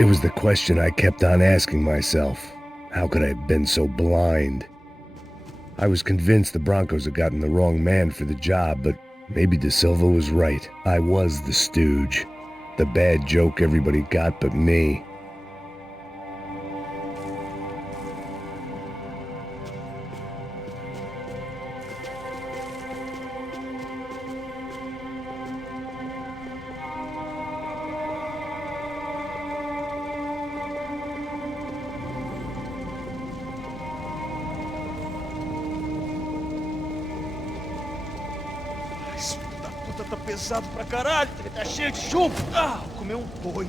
It was the question I kept on asking myself. How could I have been so blind? I was convinced the Broncos had gotten the wrong man for the job, but maybe De Silva was right. I was the stooge. The bad joke everybody got but me. Esse filho da puta tá pesado pra caralho, ele tá cheio de chumbo. Ah, vou comer um boi.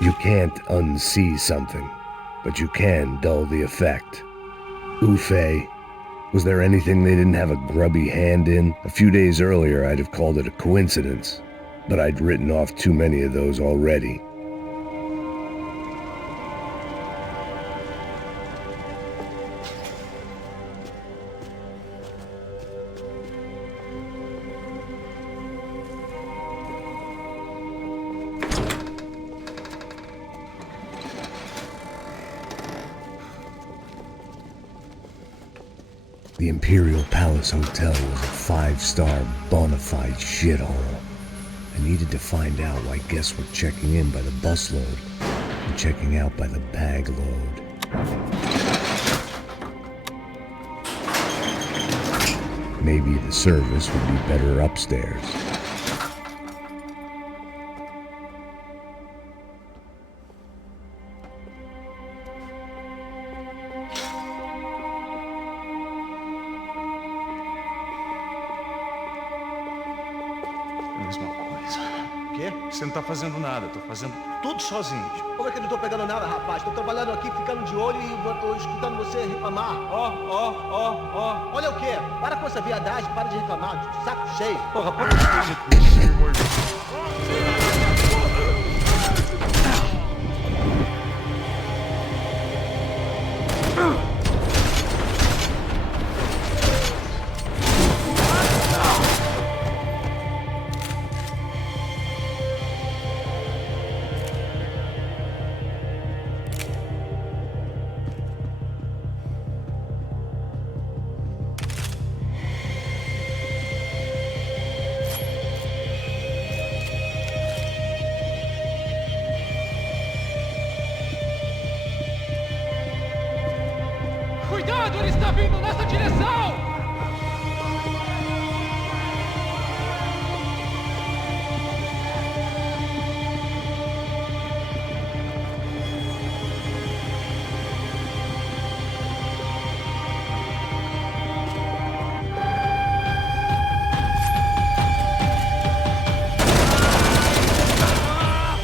You can't unsee something, but you can dull the effect. Oofay. Was there anything they didn't have a grubby hand in? A few days earlier, I'd have called it a coincidence, but I'd written off too many of those already. The Imperial Palace Hotel was a five-star bona fide shithole. I needed to find out why guests were checking in by the busload and checking out by the bag load. Maybe the service would be better upstairs. Mesma coisa. O quê? Você não tá fazendo nada, eu tô fazendo tudo sozinho. Como é que eu não tô pegando nada, rapaz? Tô trabalhando aqui, ficando de olho e tô escutando você reclamar. Ó. Olha o quê? Para com essa viadagem, para de reclamar. Saco cheio. Porra, para de fazer por cima, Cuidado, ele está vindo nessa direção!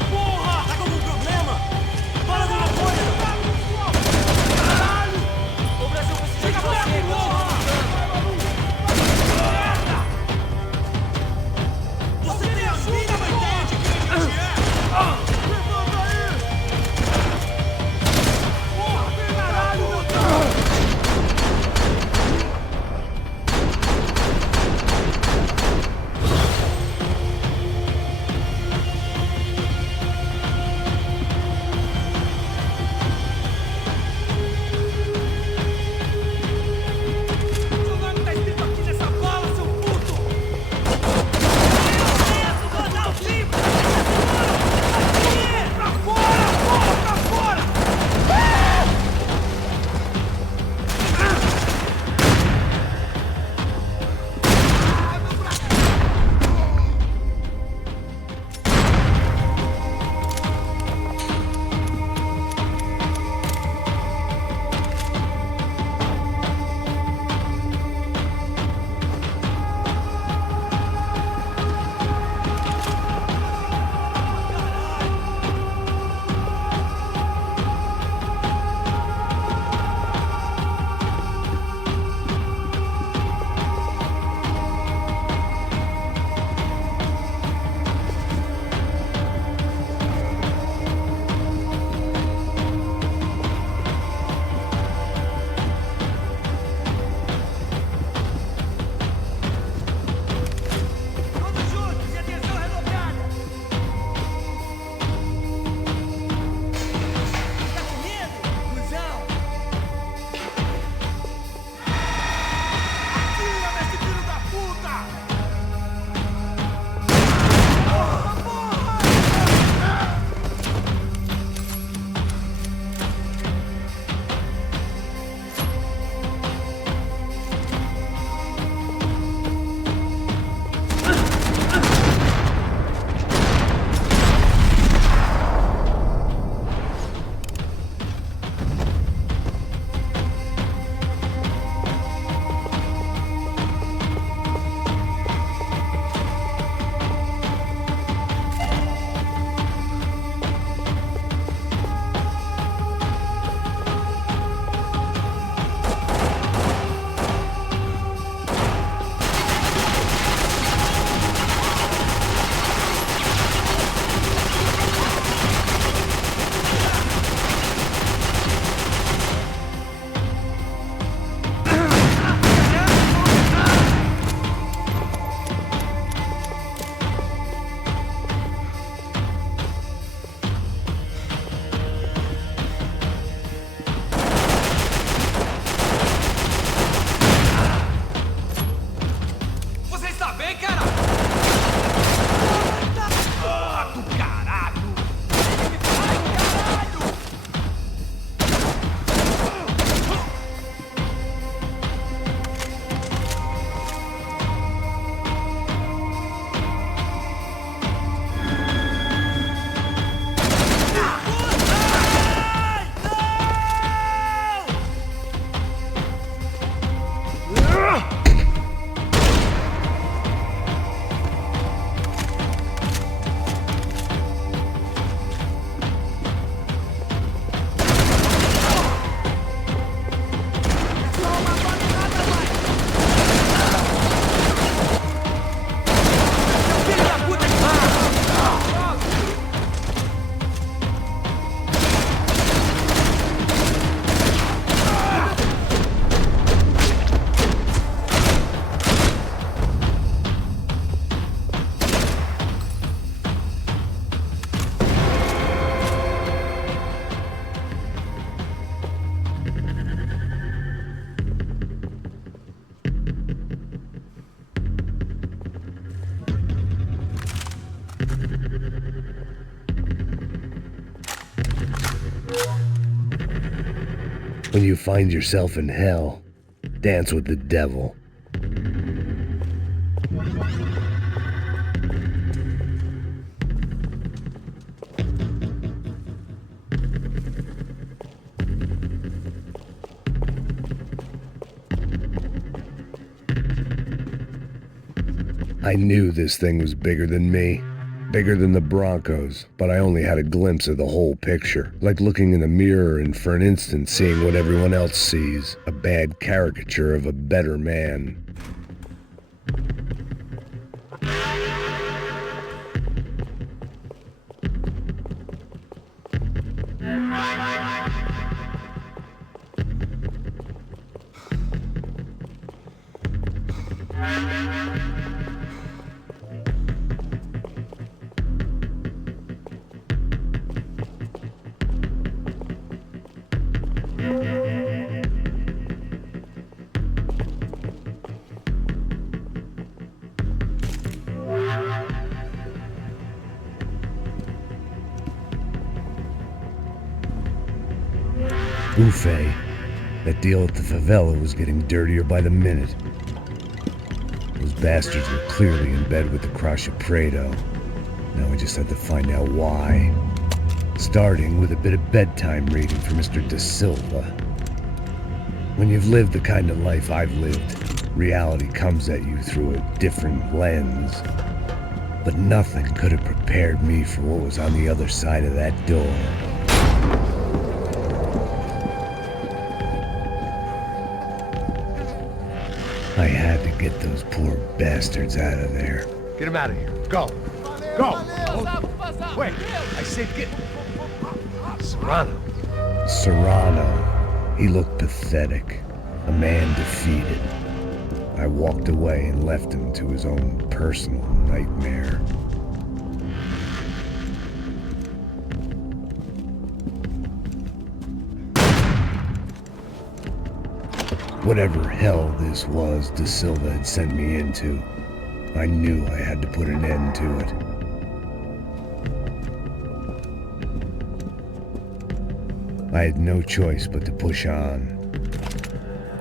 Porra! Tá com algum problema? Fala alguma coisa! O Brasil precisa de você, continue lutando! When you find yourself in hell, dance with the devil. I knew this thing was bigger than me, bigger than the Broncos, but I only had a glimpse of the whole picture, like looking in the mirror and for an instant seeing what everyone else sees, a bad caricature of a better man. Buffet. That deal at the favela was getting dirtier by the minute. Those bastards were clearly in bed with the Crusher Prado. Now I just had to find out why. Starting with a bit of bedtime reading for Mr. Da Silva. When you've lived the kind of life I've lived, reality comes at you through a different lens. But nothing could have prepared me for what was on the other side of that door. I had to get those poor bastards out of there. Get him out of here. Go. Go. Wait. I said get... Serrano. Serrano. He looked pathetic. A man defeated. I walked away and left him to his own personal nightmare. Whatever hell this was Da Silva had sent me into, I knew I had to put an end to it. I had no choice but to push on.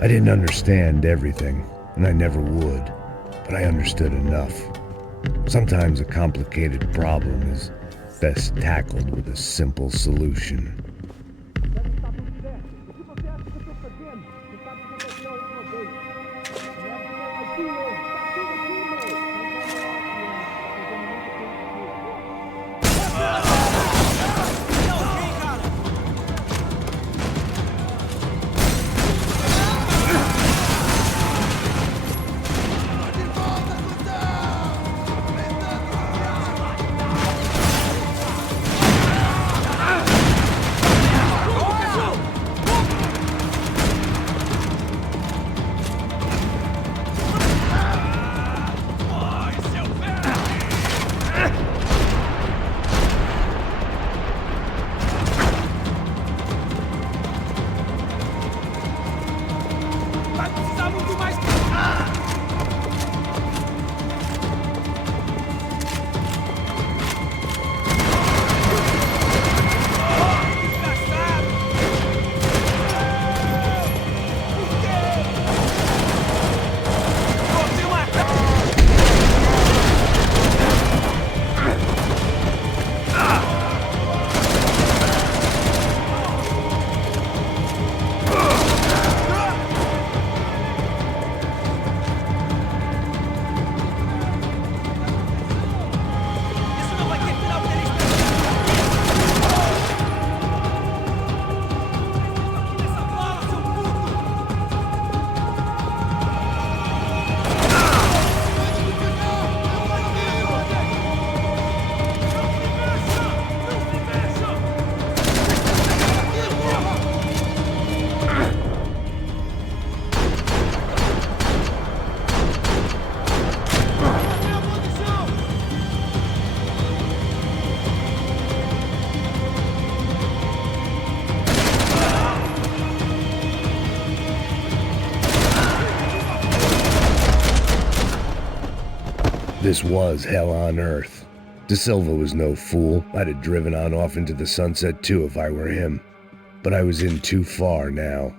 I didn't understand everything, and I never would, but I understood enough. Sometimes a complicated problem is best tackled with a simple solution. This was hell on earth. Da Silva was no fool. I'd have driven on off into the sunset too if I were him. But I was in too far now.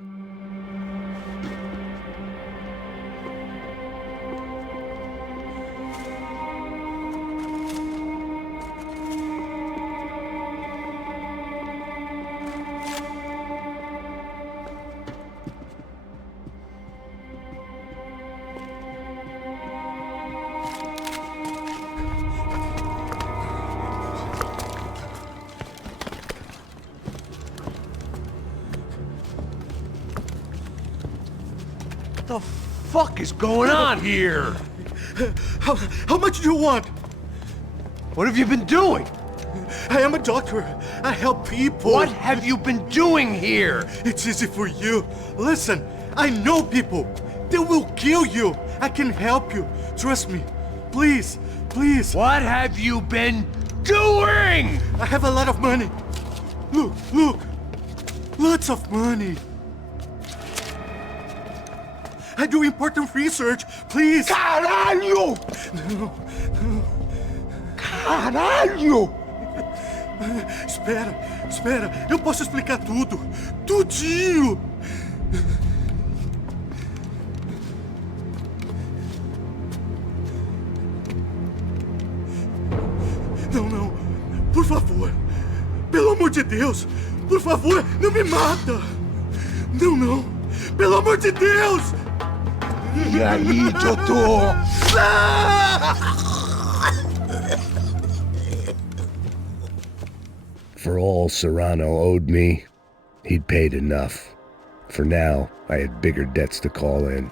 the fuck is going on here? How much do you want? What have you been doing? I am a doctor. I help people. What have you been doing here? It's easy for you. Listen, I know people. They will kill you. I can help you. Trust me. Please, please. What have you been doing? I have a lot of money. Look, look. Lots of money. I do important research. Please. Caralho! No. Caralho! Espera. Eu posso explicar tudo. Tudinho. Não. Por favor. Pelo amor de Deus. Por favor, não me mata. Não. Pelo amor de Deus. E aí, doutor? For all Serrano owed me, he'd paid enough. For now, I had bigger debts to call in.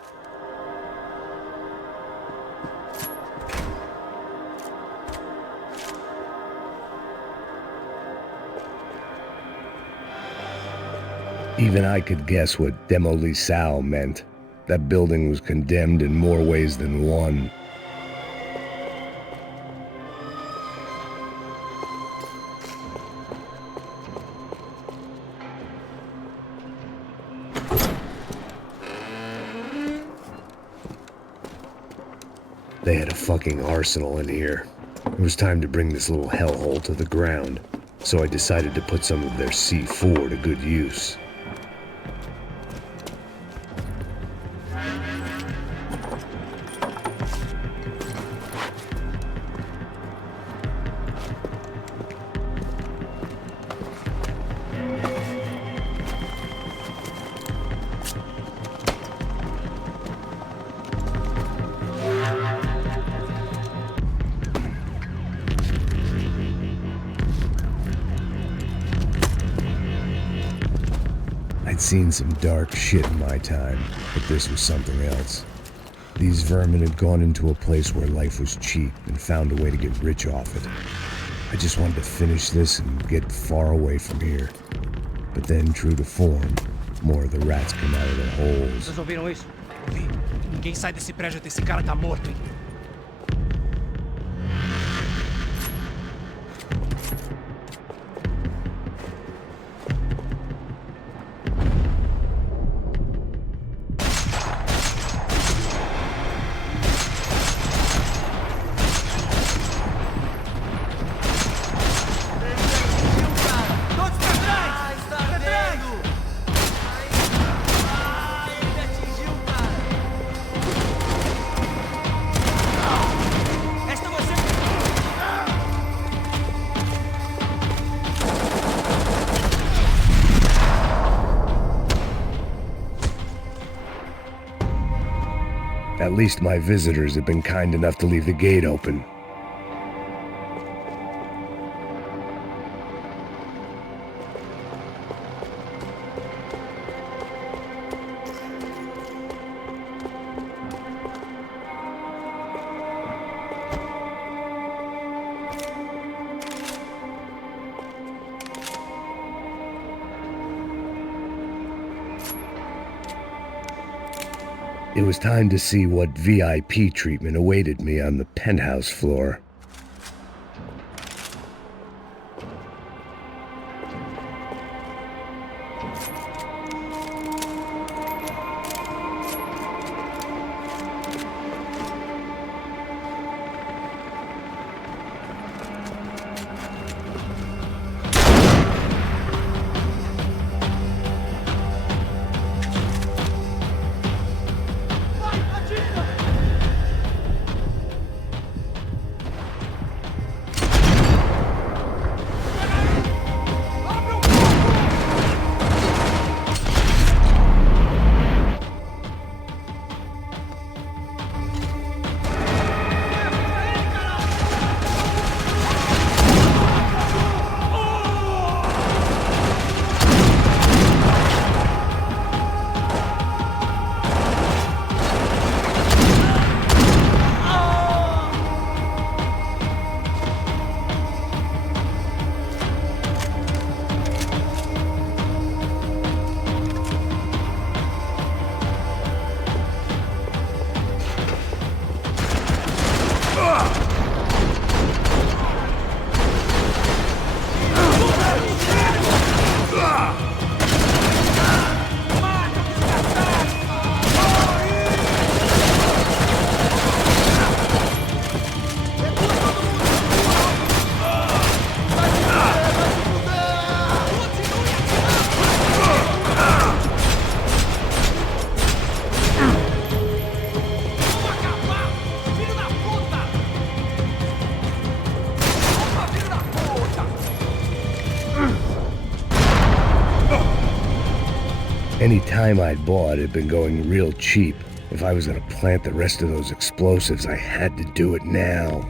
Even I could guess what Demolissao meant. That building was condemned in more ways than one. They had a fucking arsenal in here. It was time to bring this little hellhole to the ground, so I decided to put some of their C4 to good use. I'd seen some dark shit in my time, but this was something else. These vermin had gone into a place where life was cheap and found a way to get rich off it. I just wanted to finish this and get far away from here. But then, true to form, more of the rats come out of their holes. Vocês ouviram isso? Ouvi. Ninguém sai desse prédio até esse cara tá morto, hein? At least my visitors had been kind enough to leave the gate open. It was time to see what VIP treatment awaited me on the penthouse floor. time I'd bought had been going real cheap. If I was gonna plant the rest of those explosives, I had to do it now.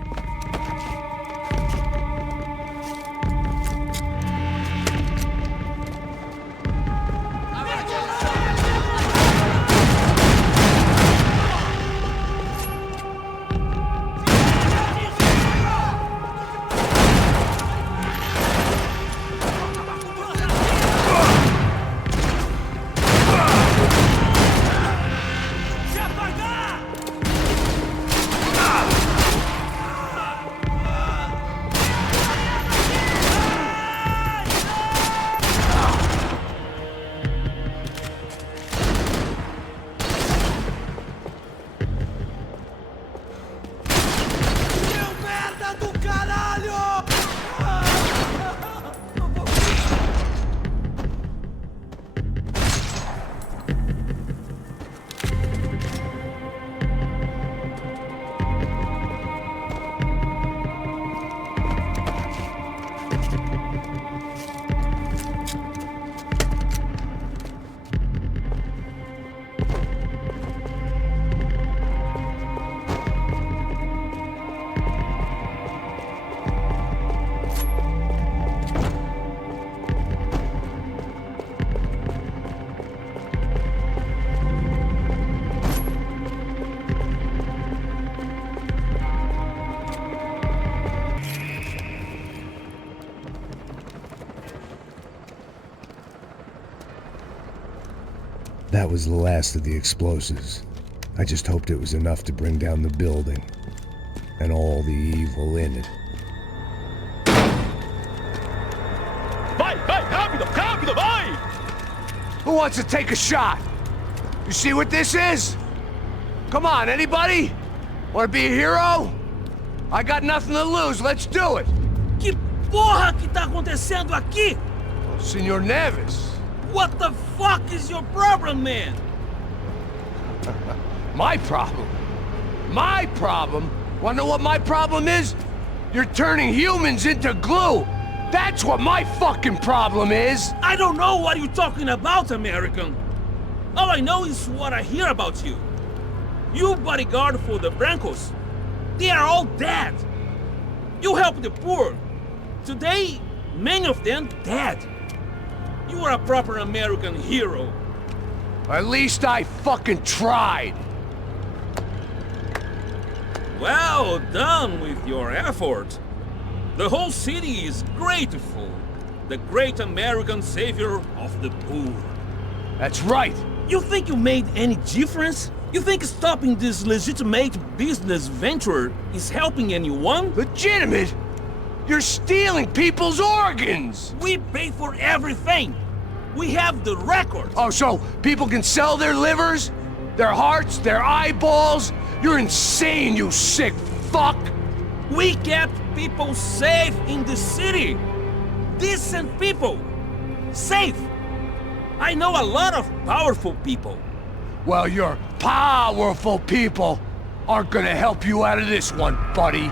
That was the last of the explosives. I just hoped it was enough to bring down the building and all the evil in it. Vai, vai, rápido, rápido, vai! Who wants to take a shot? You see what this is? Come on, anybody? Want to be a hero? I got nothing to lose, let's do it! Que porra que tá acontecendo aqui? Senor Neves. What the fuck is your problem, man? My problem? My problem? Wanna know what my problem is? You're turning humans into glue! That's what my fucking problem is! I don't know what you're talking about, American. All I know is what I hear about you. You bodyguard for the Brancos. They are all dead. You help the poor. Today, many of them dead. You are a proper American hero. At least I fucking tried. Well done with your effort. The whole city is grateful. The great American savior of the poor. That's right. You think you made any difference? You think stopping this legitimate business venture is helping anyone? Legitimate? You're stealing people's organs! We pay for everything. We have the records. Oh, so people can sell their livers? Their hearts? Their eyeballs? You're insane, you sick fuck! We kept people safe in the city. Decent people. Safe. I know a lot of powerful people. Well, your powerful people aren't gonna help you out of this one, buddy.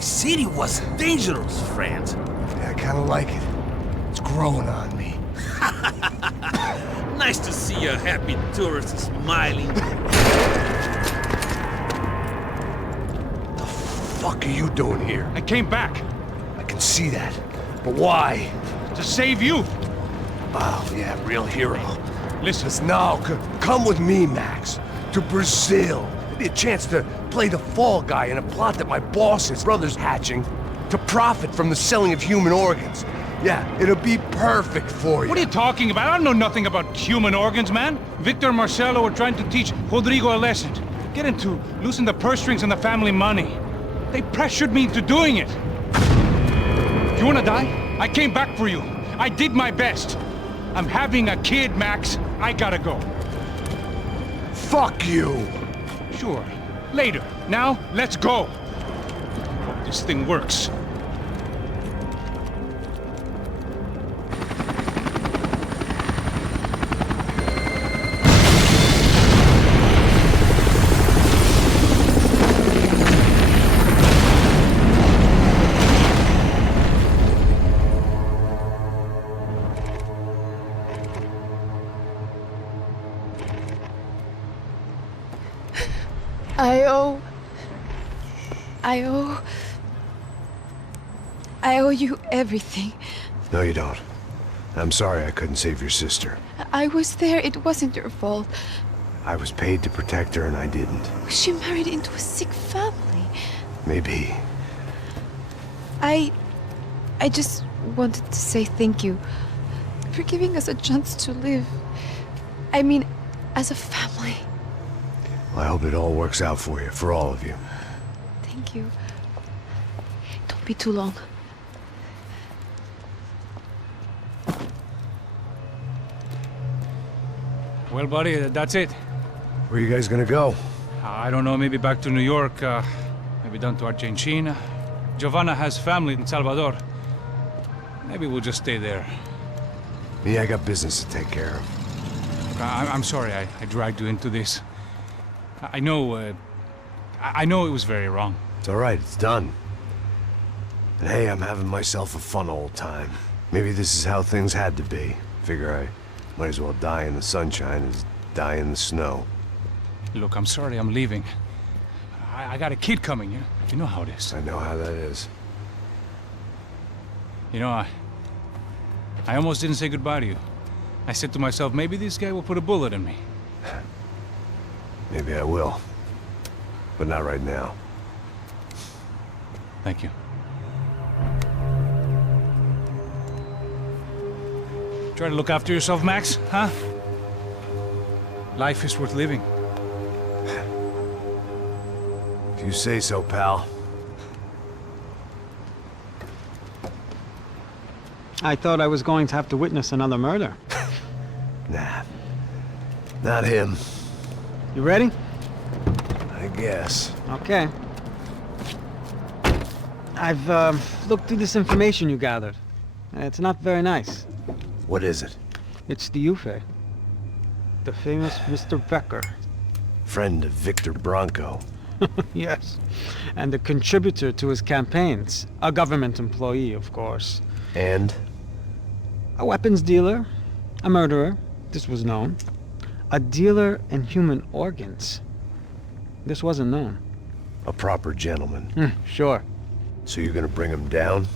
The city was dangerous, friend. Yeah, I kinda like it. It's growing on me. Nice to see a happy tourist smiling. The fuck are you doing here? I came back I can see that. But why? to save you. Oh, yeah, real hero. Listen, No, come with me, Max. To Brazil. Maybe a chance to play the fall guy in a plot that my boss's brother's hatching to profit from the selling of human organs. Yeah, it'll be perfect for you. what are you talking about? I don't know nothing about human organs, man. Victor and Marcelo were trying to teach Rodrigo a lesson. Get him to loosen the purse strings and the family money. They pressured me into doing it. You wanna die? I came back for you. I did my best. I'm having a kid, Max. I gotta go. Fuck you! Sure. Later. Now, let's go. Hope this thing works. I owe you everything. No, you don't. I'm sorry I couldn't save your sister. I was there. It wasn't your fault. I was paid to protect her and I didn't. She married into a sick family. Maybe. I just wanted to say thank you for giving us a chance to live. I mean, as a family. I hope it all works out for you, for all of you. Thank you. Don't be too long. Well, buddy, that's it. Where are you guys gonna go? I don't know, maybe back to New York, maybe down to Argentina. Giovanna has family in Salvador. Maybe we'll just stay there. Me, I got business to take care of. I'm sorry I dragged you into this. I know it was very wrong. It's all right, it's done. And hey, I'm having myself a fun old time. Maybe this is how things had to be. Figure I might as well die in the sunshine as die in the snow. Look, I'm sorry I'm leaving. I got a kid coming, you know how it is. I know how that is. You know, I almost didn't say goodbye to you. I said to myself, maybe this guy will put a bullet in me. Maybe I will. But not right now. Thank you. Try to look after yourself, Max, huh? Life is worth living. If you say so, pal. I thought I was going to have to witness another murder. Nah. Not him. You ready? I guess. Okay. I've looked through this information you gathered. It's not very nice. What is it? It's the UFE. The famous Mr. Becker. Friend of Victor Bronco. Yes. And a contributor to his campaigns. A government employee, of course. And? A weapons dealer. A murderer. This was known. A dealer in human organs. This wasn't known. A proper gentleman. Sure. So you're gonna bring him down?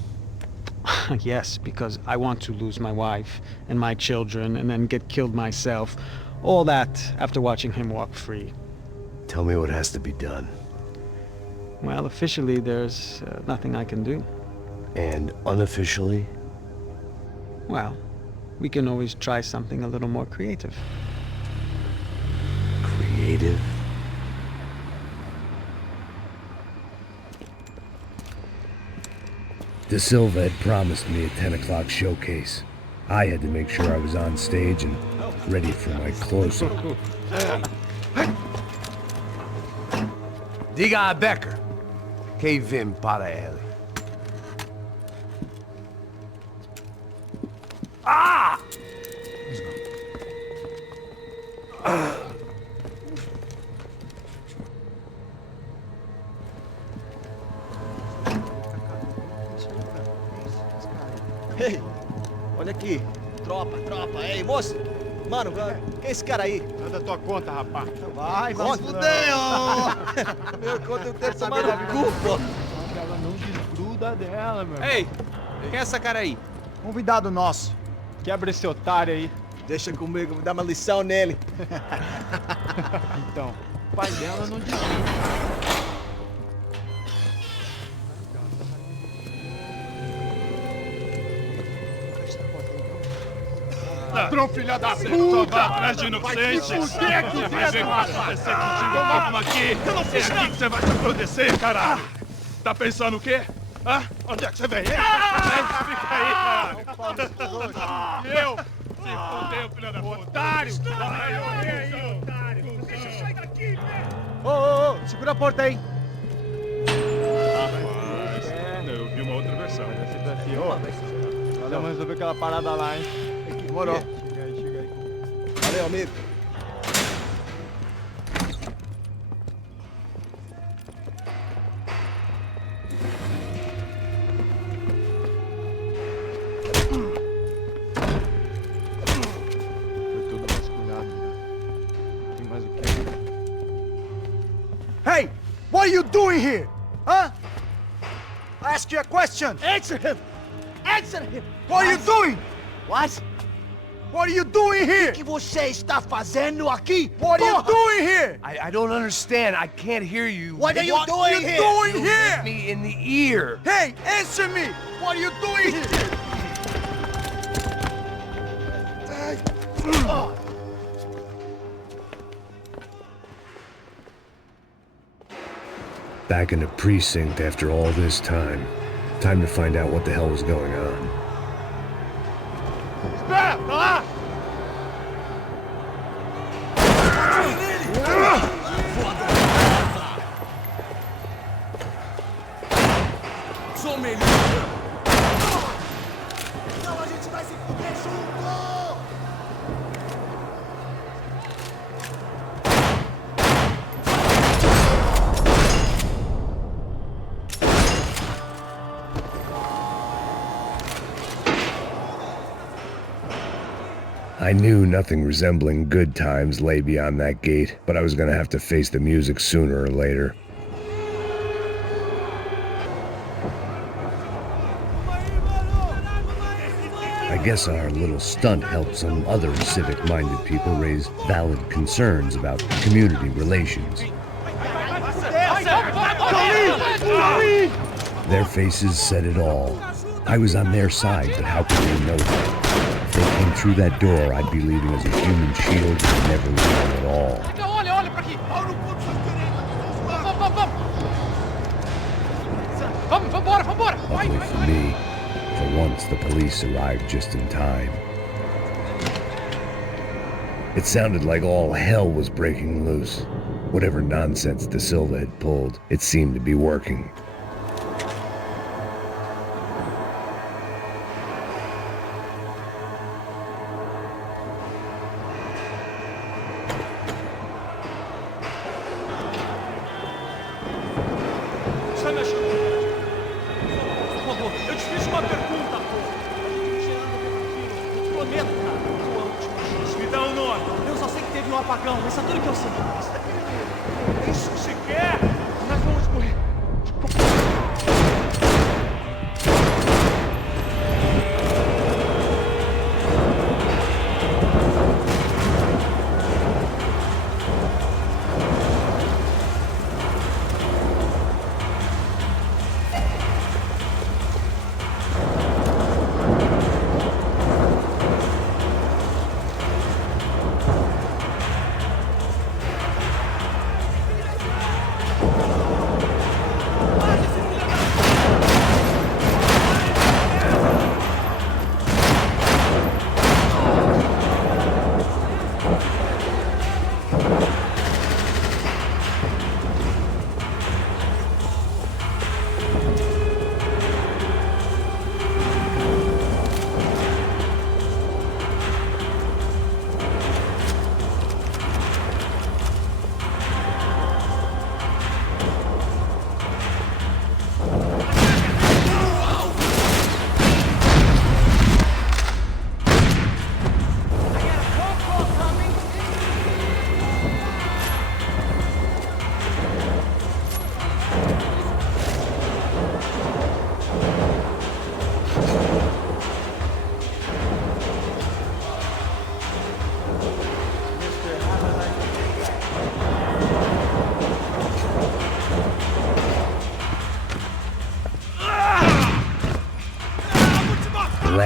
Yes, because I want to lose my wife and my children and then get killed myself. All that after watching him walk free. Tell me what has to be done. Well, officially, there's nothing I can do. And unofficially? Well, we can always try something a little more creative. Creative? De Silva had promised me a 10 o'clock showcase. I had to make sure I was on stage and ready for my close-up. Diga a Becker. Que vim para ele. Ah! Moço, mano, quem é esse cara aí? Manda tua conta, rapaz. Vai fudeu! Meu conta eu quero saber da cu, pô. Ela não desgruda dela, meu. Ei, quem é essa cara aí? Convidado nosso. Quebra esse otário aí. Deixa comigo, me dá uma lição nele. Então, o pai dela não desgruda. Ladrão, filha da puta! Só vai atrás de inocentes! Vai ver o que vai acontecer contigo mesmo aqui! Eu não fiz aqui que você vai se acontecer, caralho! Tá pensando o quê? Hã? Onde é que você vem? Fica aí, caralho! Eu? Se fodeu, filha da puta! Otário! Vai, aí, otário! Deixa eu sair daqui, velho! Ô, segura a porta aí! Rapaz, eu vi uma outra versão. Vamos resolver aquela parada lá, hein? Demorou. Chega aí. Valeu, amigo. Foi tudo vasculhado. Tem mais o quê? Hey! What are you doing here? Huh? I ask you a question. Answer him! Answer him! What are you doing? What? What are you doing here? O que você está fazendo aqui? What are you Porra! doing here? I don't understand. I can't hear you. What are you doing here? Doing You here? hit me in the ear. Hey, answer me. What are you doing here? Back in the precinct after all this time. Time to find out what the hell was going on. Espera! Tá lá! Sou melhor! Não, a gente vai se fuder junto! I knew nothing resembling good times lay beyond that gate, but I was gonna have to face the music sooner or later. I guess our little stunt helped some other civic-minded people raise valid concerns about community relations. Their faces said it all. I was on their side, but how could they know that? If they came through that door, I'd be leaving as a human shield and never leaving at all. Olha pra aqui! Vambora! Luckily for me, for once the police arrived just in time. It sounded like all hell was breaking loose. Whatever nonsense De Silva had pulled, it seemed to be working. Eu te fiz uma pergunta, pô. Eu prometo, cara. Sua última chance. Me dá um nome. Eu só sei que teve um apagão. Isso é tudo que eu sei. Isso que você quer? Nós vamos morrer.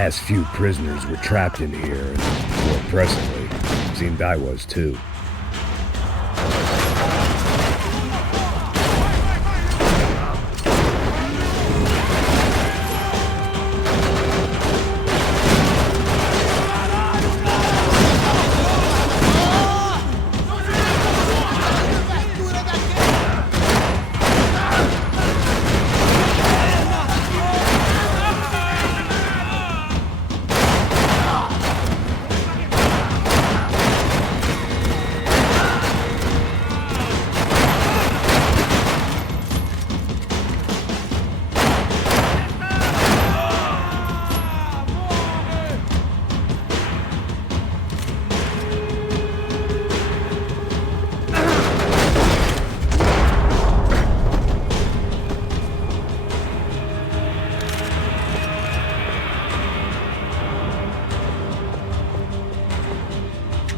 last few prisoners were trapped in here, and more pressingly, seemed I was too.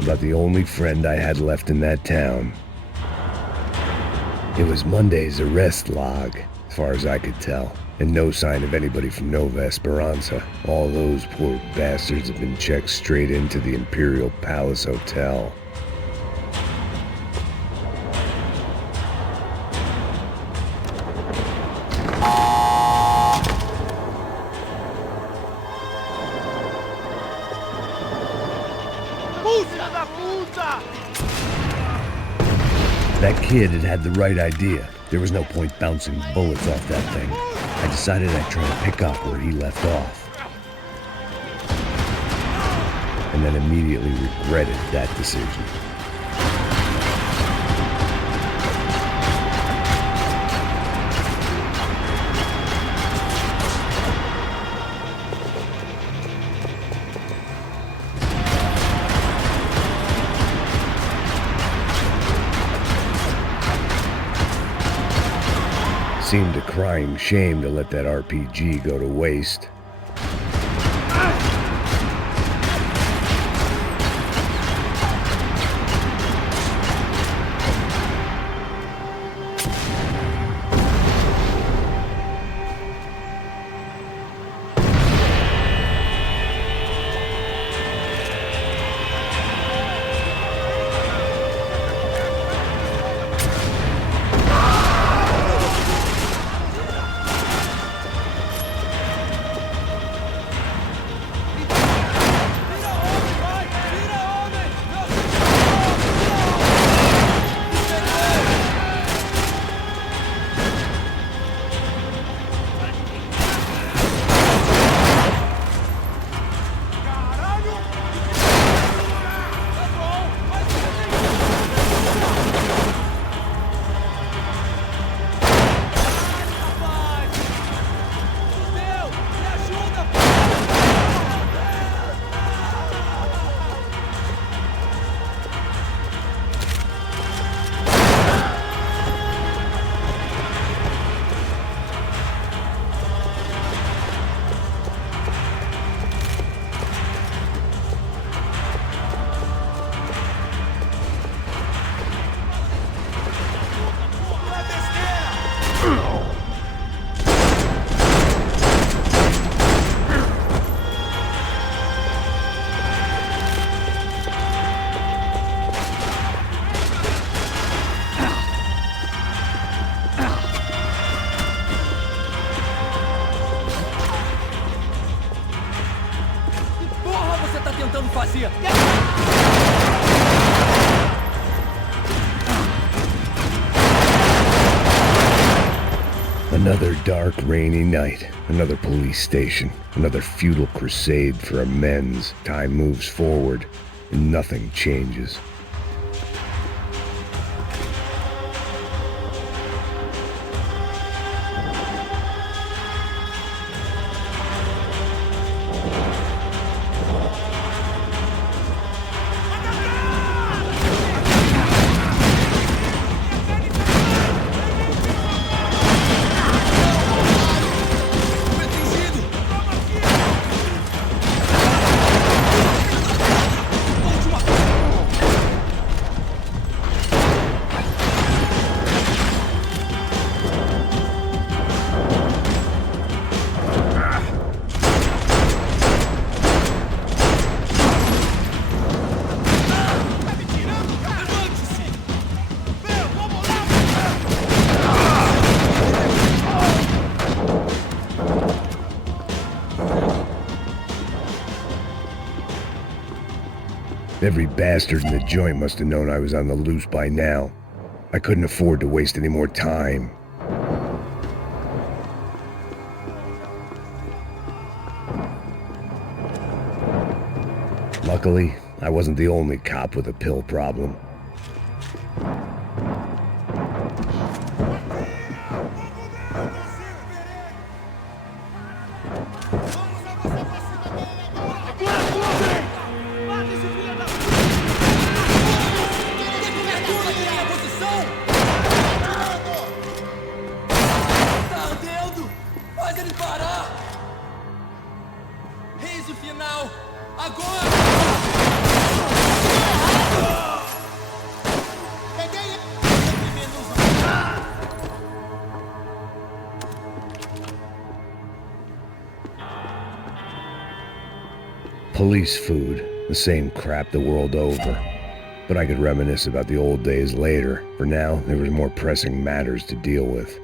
About the only friend I had left in that town. It was Monday's arrest log, as far as I could tell, and no sign of anybody from Nova Esperanza. All those poor bastards have been checked straight into the Imperial Palace Hotel. That kid had the right idea. There was no point bouncing bullets off that thing. I decided I'd try to pick up where he left off. And then immediately regretted that decision. Seemed a crying shame to let that RPG go to waste. Another dark, rainy night. Another police station. Another futile crusade for amends. Time moves forward, and nothing changes. Every bastard in the joint must have known I was on the loose by now. I couldn't afford to waste any more time. Luckily, I wasn't the only cop with a pill problem. Police food, the same crap the world over. But I could reminisce about the old days later. For now, there was more pressing matters to deal with.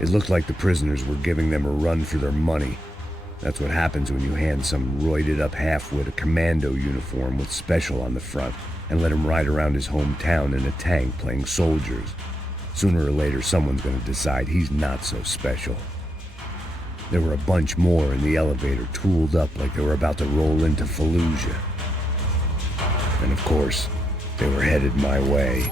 It looked like the prisoners were giving them a run for their money. That's what happens when you hand some roided-up halfwit a commando uniform with special on the front and let him ride around his hometown in a tank playing soldiers. Sooner or later, someone's gonna decide he's not so special. There were a bunch more in the elevator, tooled up like they were about to roll into Fallujah. And of course, they were headed my way.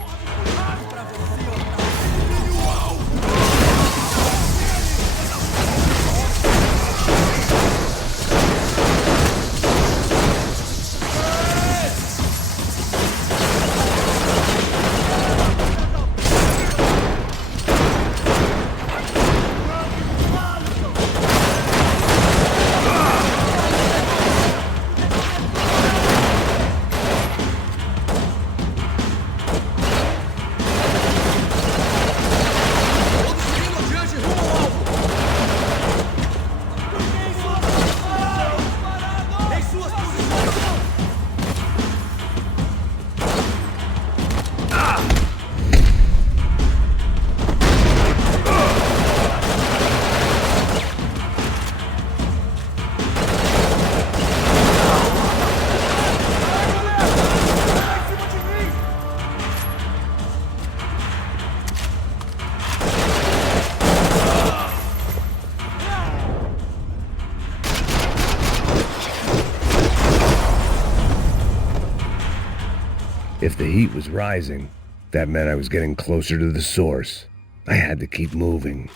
If the heat was rising, that meant I was getting closer to the source. I had to keep moving.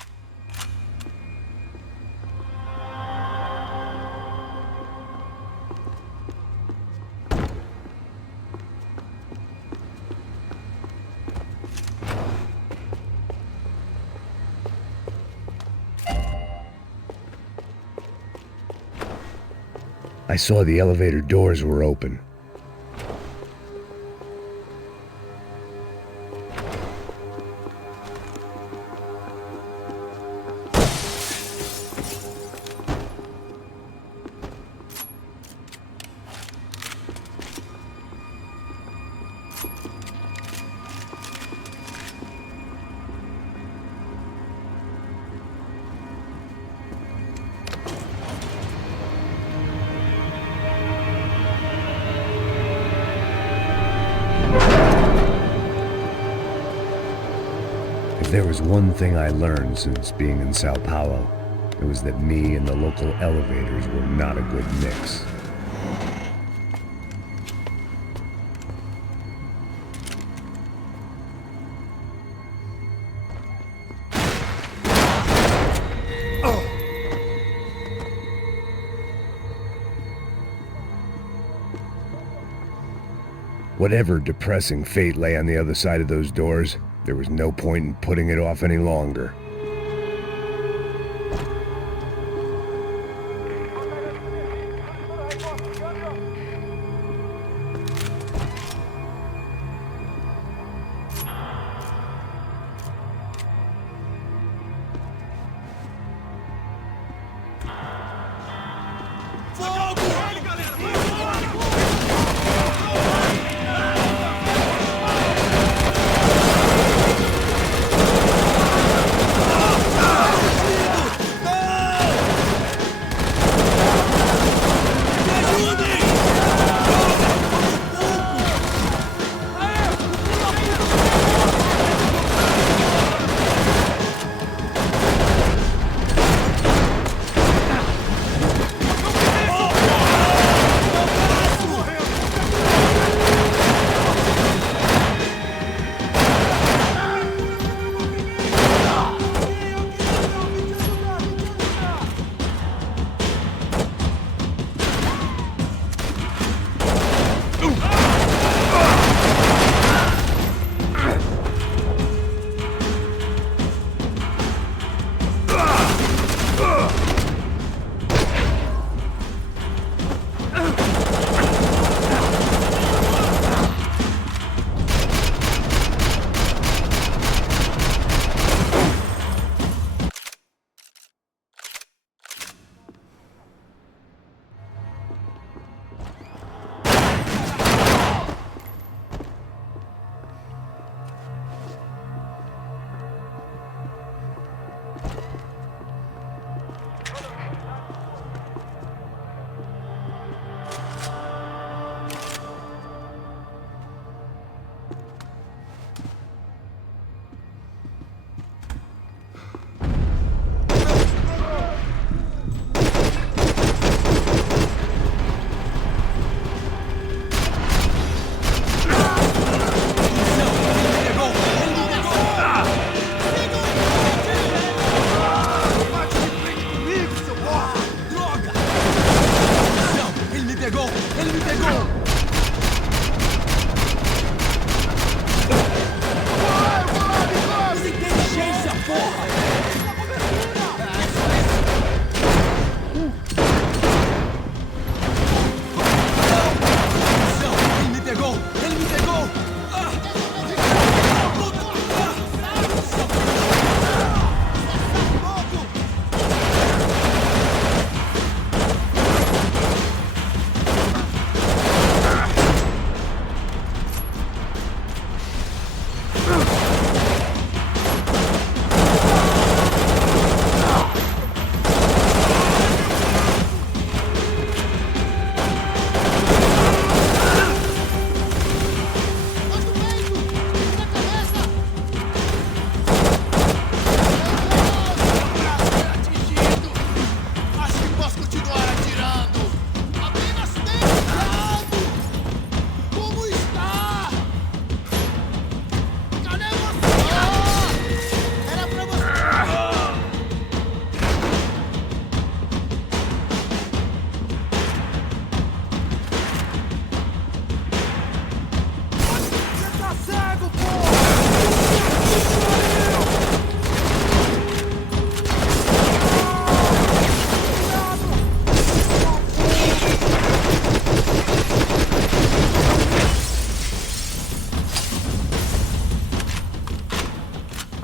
I saw the elevator doors were open. there was one thing I learned since being in Sao Paulo. It was that me and the local elevators were not a good mix. Whatever depressing fate lay on the other side of those doors, there was no point in putting it off any longer.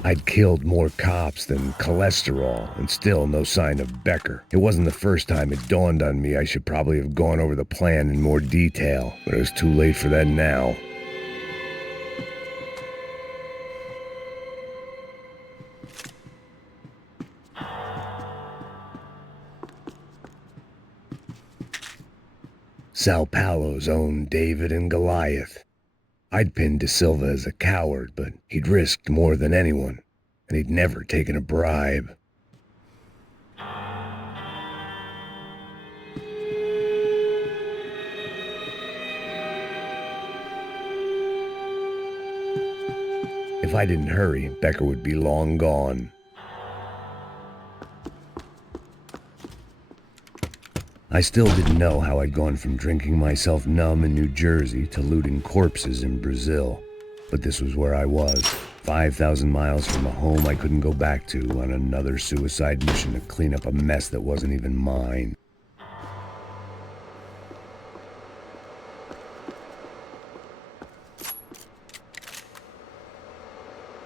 I'd killed more cops than cholesterol, and still no sign of Becker. It wasn't the first time it dawned on me I should probably have gone over the plan in more detail, but it was too late for that now. Sao Paulo's own David and Goliath. I'd pinned De Silva as a coward, but he'd risked more than anyone. and he'd never taken a bribe. If I didn't hurry, Becker would be long gone. I still didn't know how I'd gone from drinking myself numb in New Jersey to looting corpses in Brazil. But this was where I was, 5,000 miles from a home I couldn't go back to, on another suicide mission to clean up a mess that wasn't even mine.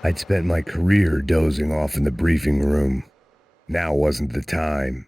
I'd spent my career dozing off in the briefing room. Now wasn't the time.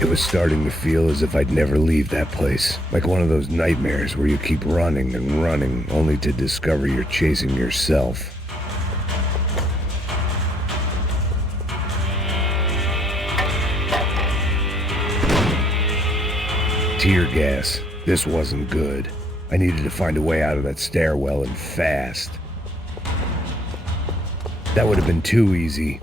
It was starting to feel as if I'd never leave that place. Like one of those nightmares where you keep running and running, only to discover you're chasing yourself. Tear gas. This wasn't good. I needed to find a way out of that stairwell, and fast. That would have been too easy.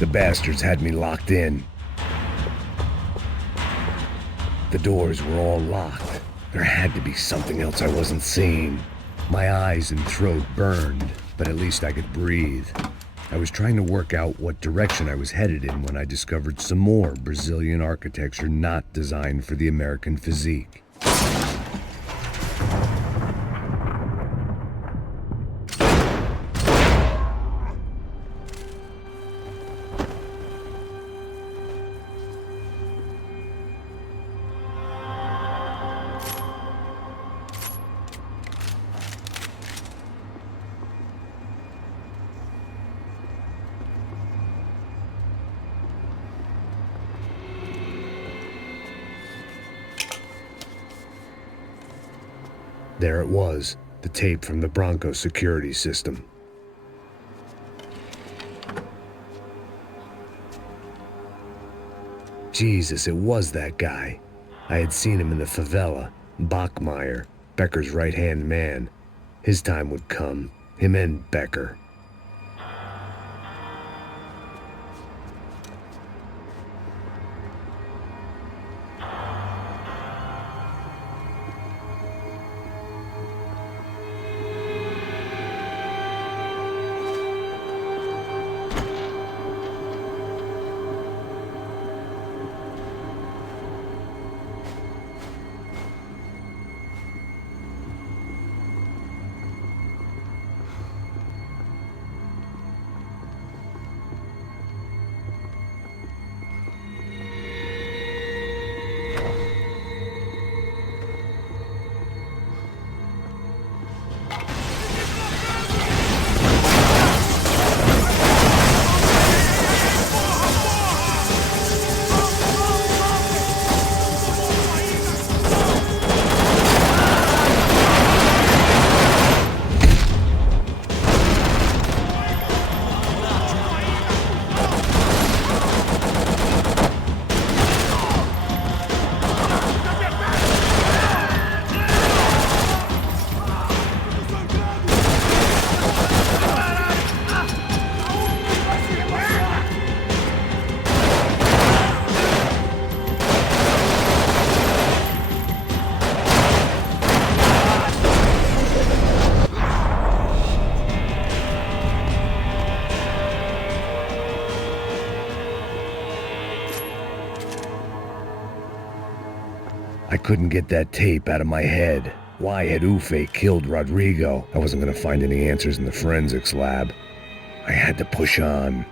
The bastards had me locked in. The doors were all locked. There had to be something else I wasn't seeing. My eyes and throat burned, but at least I could breathe. I was trying to work out what direction I was headed in when I discovered some more Brazilian architecture not designed for the American physique. There it was, the tape from the Bronco security system. Jesus, it was that guy. I had seen him in the favela, Bachmeyer, Becker's right-hand man. His time would come, him and Becker. I couldn't get that tape out of my head. Why had Ufe killed Rodrigo? I wasn't gonna find any answers in the forensics lab. I had to push on.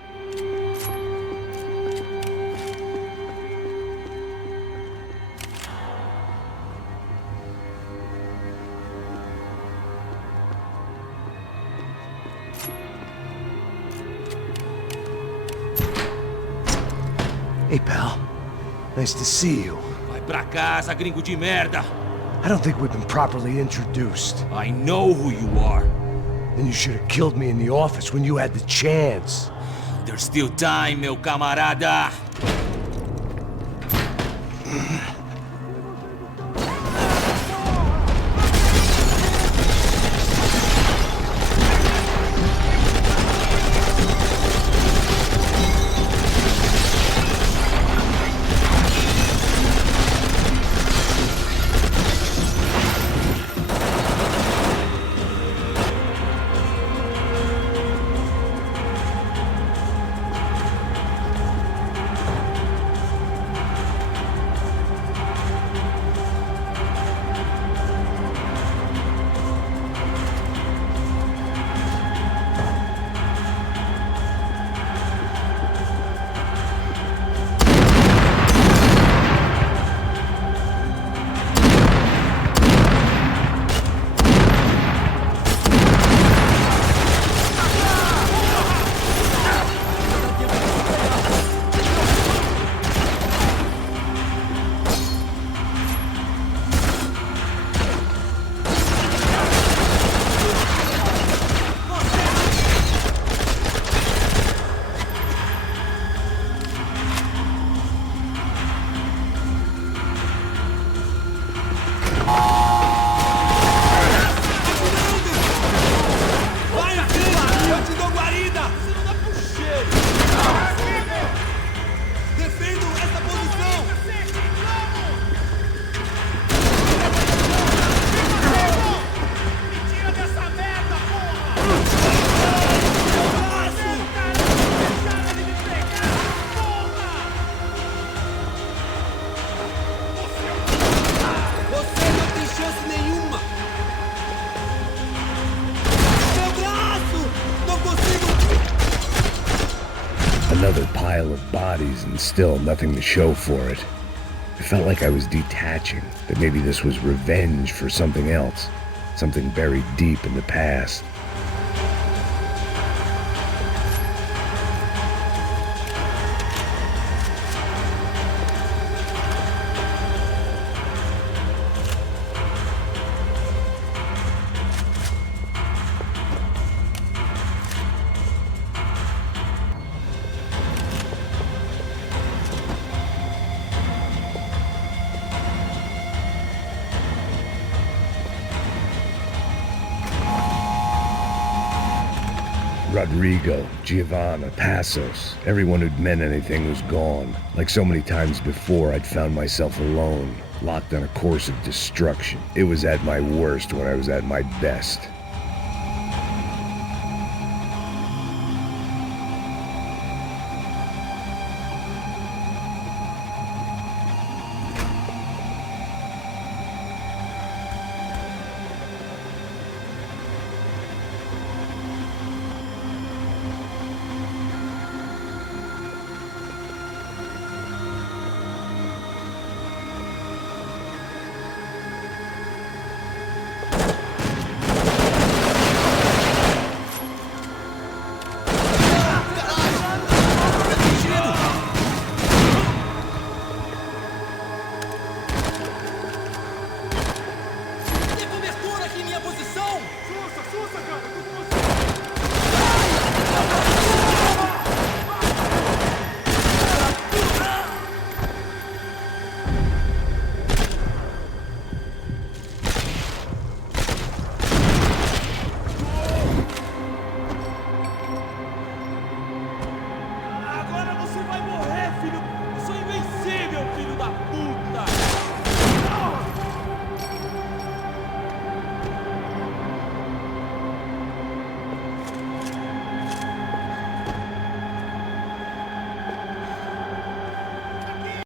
Hey, pal. Nice to see you. Vai pra casa, gringo de merda. I don't think we've been properly introduced. I know who you are. Then you should have killed me in the office when you had the chance. There's still time, meu camarada. Another pile of bodies and still nothing to show for it. It felt like I was detaching, that maybe this was revenge for something else, something buried deep in the past. Rodrigo, Giovanna, Passos, everyone who'd meant anything was gone. Like so many times before, I'd found myself alone, locked on a course of destruction. It was at my worst when I was at my best.